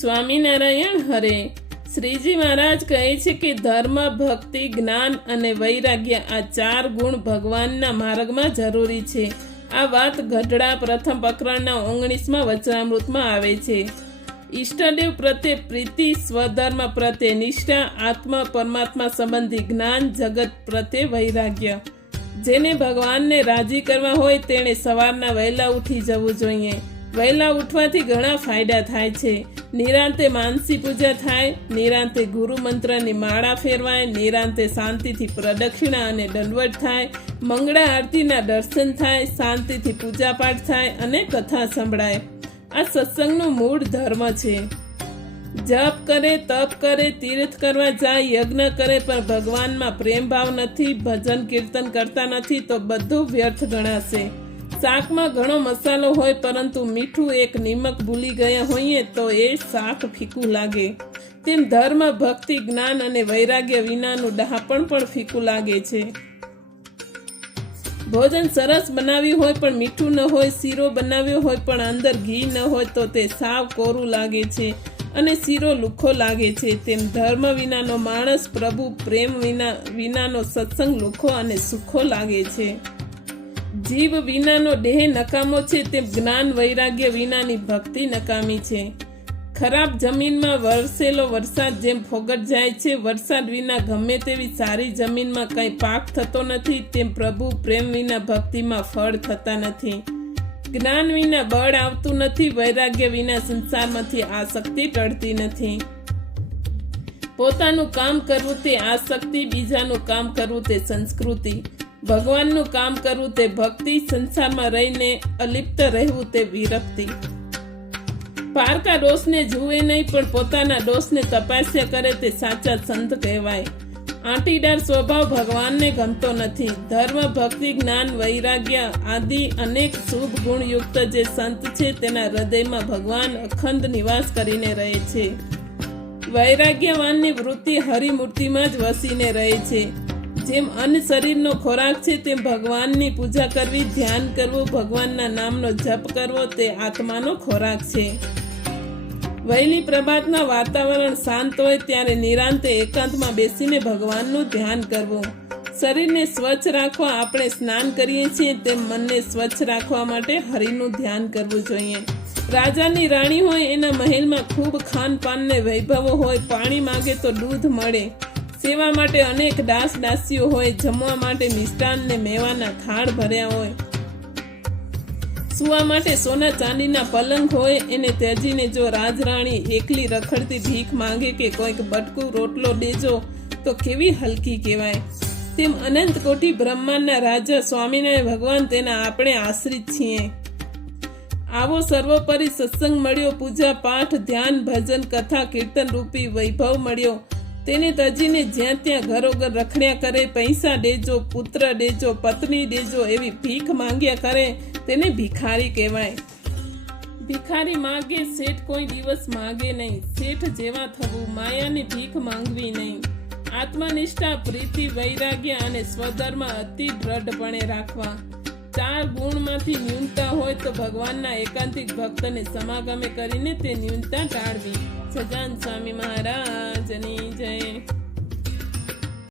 સ્વામિનારાયણ હરે. શ્રીજી મહારાજ કહે છે કે ધર્મ, ભક્તિ, જ્ઞાન અને વૈરાગ્ય આ ચાર ગુણ ભગવાનના માર્ગમાં જરૂરી છે. આ વાત ગઢડા પ્રથમ પ્રકરણના ઓગણીસમાં વચનામૃતમાં આવે છે. ઈષ્ટદેવ પ્રત્યે પ્રીતિ, સ્વધર્મ પ્રત્યે નિષ્ઠા, આત્મા, પરમાત્મા સંબંધી જ્ઞાન, જગત પ્રત્યે વૈરાગ્ય. જેને ભગવાનને રાજી કરવા હોય તેણે સવારના વહેલા ઉઠી જવું જોઈએ. વહેલા ઉઠવાથી ઘણા ફાયદા થાય છે. નિરાંતે માનસી પૂજા થાય, નિરાંતે ગુરુ મંત્રની માળા ફેરવાય, નિરાંતે શાંતિથી પ્રદક્ષિણા અને દંડવટ થાય, મંગળા આરતીના દર્શન થાય, શાંતિથી પૂજાપાઠ થાય અને કથા સંભળાય. આ સત્સંગનું મૂળ ધર્મ છે. જપ કરે, તપ કરે, તીર્થ કરવા જાય, યજ્ઞ કરે, પણ ભગવાનમાં પ્રેમ ભાવ નથી, ભજન કીર્તન કરતા નથી, તો બધું વ્યર્થ ગણાશે. શાકમાં ઘણો મસાલો હોય પરંતુ મીઠું એક નિમક ભૂલી ગયા હોઈએ તો એ શાક ફીકું લાગે. તેમ ધર્મ, ભક્તિ, જ્ઞાન અને વૈરાગ્ય વિનાનું ડહાપણ પણ ફીકું લાગે છે. ભોજન સરસ બનાવ્યું હોય પણ મીઠું ન હોય, શીરો બનાવ્યો હોય પણ અંદર ઘી ન હોય તો તે સાવ કોરું લાગે છે અને શીરો લુખો લાગે છે. તેમ ધર્મ વિનાનો માણસ પ્રભુ પ્રેમ વિના, વિનાનો સત્સંગ લુખો અને સુખો લાગે છે. જીવ વિનાનો દેહ નકામો છે તેમ જ્ઞાન વૈરાગ્ય વિનાની ભક્તિ નકામી છે. ખરાબ જમીનમાં વરસેલો વરસાદ જેમ ફોગટ જાય છે, વરસાદ વિના ગમે તેવી સારી જમીનમાં કંઈ પાક થતો નથી, તેમ પ્રભુ પ્રેમ વિના ભક્તિમાં ફળ થતા નથી. જ્ઞાન વિના બળ આવતું નથી, વૈરાગ્ય વિના સંસારમાંથી આસક્તિ ટળતી નથી. પોતાનું કામ કરવું તે આસક્તિ, બીજાનું કામ કરવું તે સંસ્કૃતિ. ભગવાનનું કામ કરવું તે ભક્તિ સંસારમાં રહીને અલિપ્ત રહેવું તે વિરક્તિ. પારકા ડોસને જુએ નહીં, પણ પોતાના ડોસને તપાસ્યા કરે તે સાચા સંત કહેવાય. આંટીદાર સ્વભાવ ભગવાનને ગમતો નથી. ધર્મ, ભક્તિ, જ્ઞાન, વૈરાગ્ય આદિ અનેક શુભ ગુણયુક્ત જે સંત છે, તેના હૃદયમાં ભગવાન અખંડ નિવાસ કરીને રહે છે. વૈરાગ્યવાનની વૃત્તિ હરિમૂર્તિમાં જ વસીને રહે છે. જેમ અન્ન શરીરનો ખોરાક છે, તેમ ભગવાનની પૂજા કરવી, ધ્યાન કરવું, ભગવાનના નામનો જપ કરવો, તે આત્માનો ખોરાક છે. વહેલી પ્રભાતના વાતાવરણ શાંત હોય ત્યારે નિરાંતે એકાંતમાં બેસીને ભગવાનનું ધ્યાન કરવું. શરીરને સ્વચ્છ રાખવા આપણે સ્નાન કરીએ છીએ, તેમ મનને સ્વચ્છ રાખવા માટે હરિનું ધ્યાન કરવું જોઈએ. રાજાની રાણી હોય, એના મહેલમાં ખૂબ ખાનપાનને વૈભવો હોય, પાણી માગે તો દૂધ મળે. સેવા માટે અનેક દાસ દાસીઓ હોય, જમવા માટે મિષ્ટાન ને મેવાના થાળ ભર્યા હોય. સુવા માટે સોના ચાંદીના પલંગ હોય, એને ત્યજીને જો રાજરાણી એકલી રખડતી ભીખ માંગે કે કોઈક બટકું રોટલો દેજો, તો કેવી હલકી કહેવાય. તેમ અનંત કોટી બ્રહ્માંડના રાજા સ્વામિનારાયણ ભગવાન તેના આપણે આશ્રિત છીએ. આવો સર્વોપરી સત્સંગ મળ્યો, પૂજા પાઠ, ધ્યાન, ભજન, કથા, કીર્તન રૂપી વૈભવ મળ્યો. તેને તજીને જ્યાં ત્યાં ઘરોઘર રખડ્યા કરે, પૈસા દેજો, પુત્ર દેજો, પત્ની દેજો એવી ભીખ માંગ્યા કરે, તેને ભિખારી કહેવાય. ભિખારી માગે, શેઠ કોઈ દિવસ માગે નહીં. શેઠ જેવા થવું, માયાની ભીખ માંગવી નહીં. આત્મનિષ્ઠા, પ્રીતિ, વૈરાગ્ય અને સ્વધર્મ અતિ દ્રઢપણે રાખવા. ચાર ગુણમાંથી ન્યૂનતા હોય તો ભગવાનના એકાંતિક ભક્તને સમાગમે કરીને તે ન્યૂનતા ટાળવી. સજાન સ્વામી મહારાજની જય.